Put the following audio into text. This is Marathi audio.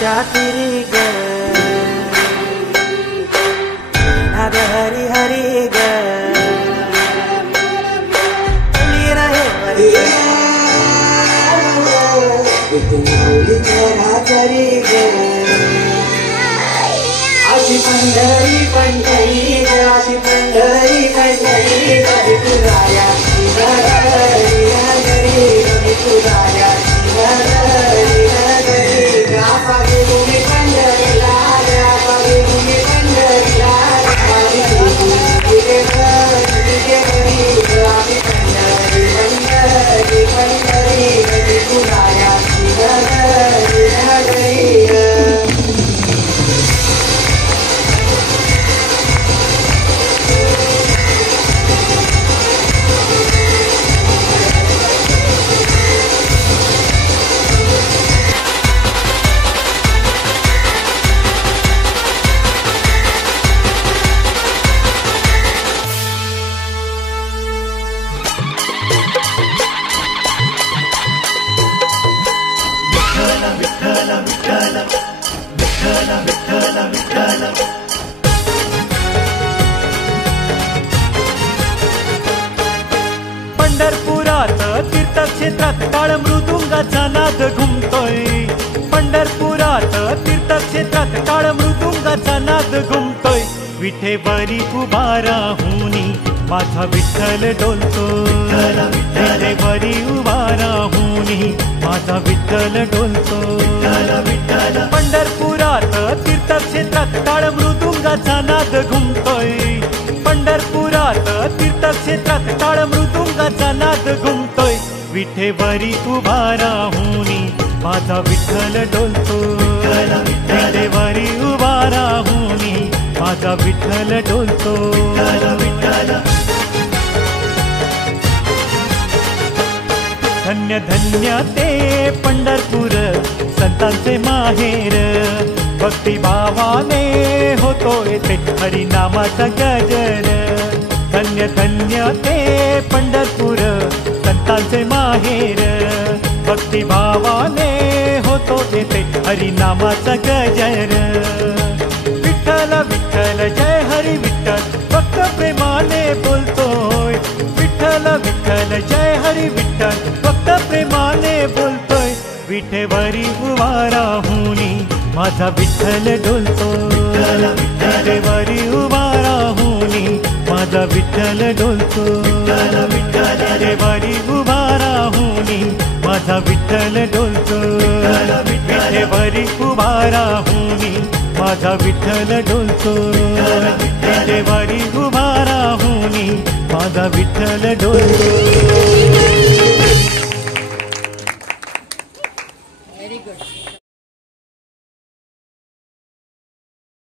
त्या तिरी ग नाद हरी हरी ग रहे तरी ग अशी पंढरी पंढरी अशी पंढरी पंढरी तुराया तुराया पागे तुम्ही पंढरीला पागे तुम्ही पंढरीला पंढरी पंढरी तुराया पंढरपुरात तीर्थक्षेत्रात काळ मृदुंगाचा नाद घुमतोय पंढरपुरात तीर्थक्षेत्रात काळ मृदुंगाचा नाद घुमतोय विठेवरी उभा राहुनी माझा विठ्ठल डोलतोय विठेवरी उभा राहुनी माझा विठ्ठल डोलतोय पंढरपुरात तीर्थक्षेत्रात काळ मृदुंगाचा नाद घुमतोय पंढरपुरात तीर्थक्षेत्रात काळ मृदुंगाचा नाद घुमतोय विठेवरी उभा राहुनी माझा विठ्ठल डोलतोय विठेवरी उभा राहुनी माझा विठ्ठल डोलतोय धन्य धन्य ते पंढरपूर संतांचे माहेर भक्तिभावाने होतोय ते हरिनामाचा गजर धन्य धन्य ते पंढरपूर संतांचे माहेर भक्तिभावाने होतोय ते हरिनामाचा गजर विठ्ठल विठ्ठल जय हरी विठ्ठल भक्त प्रेमाने बोलतोय विठ्ठल विठ्ठल जय हरी विठ्ठल भक्त प्रेमाने बोलतोय विठेवरी उभा राहुनी माझा विठ्ठल डोलतोय विठेवरी उभा राहुनी माझा विठ्ठल डोलतोय विठेवरी उभा राहुनी माझा विठ्ठल डोलतोय विठेवरी उभा राहुनी माझा विठ्ठल डोलतोय विठेवरी उभा राहुनी माझा विठ्ठल डोलतोय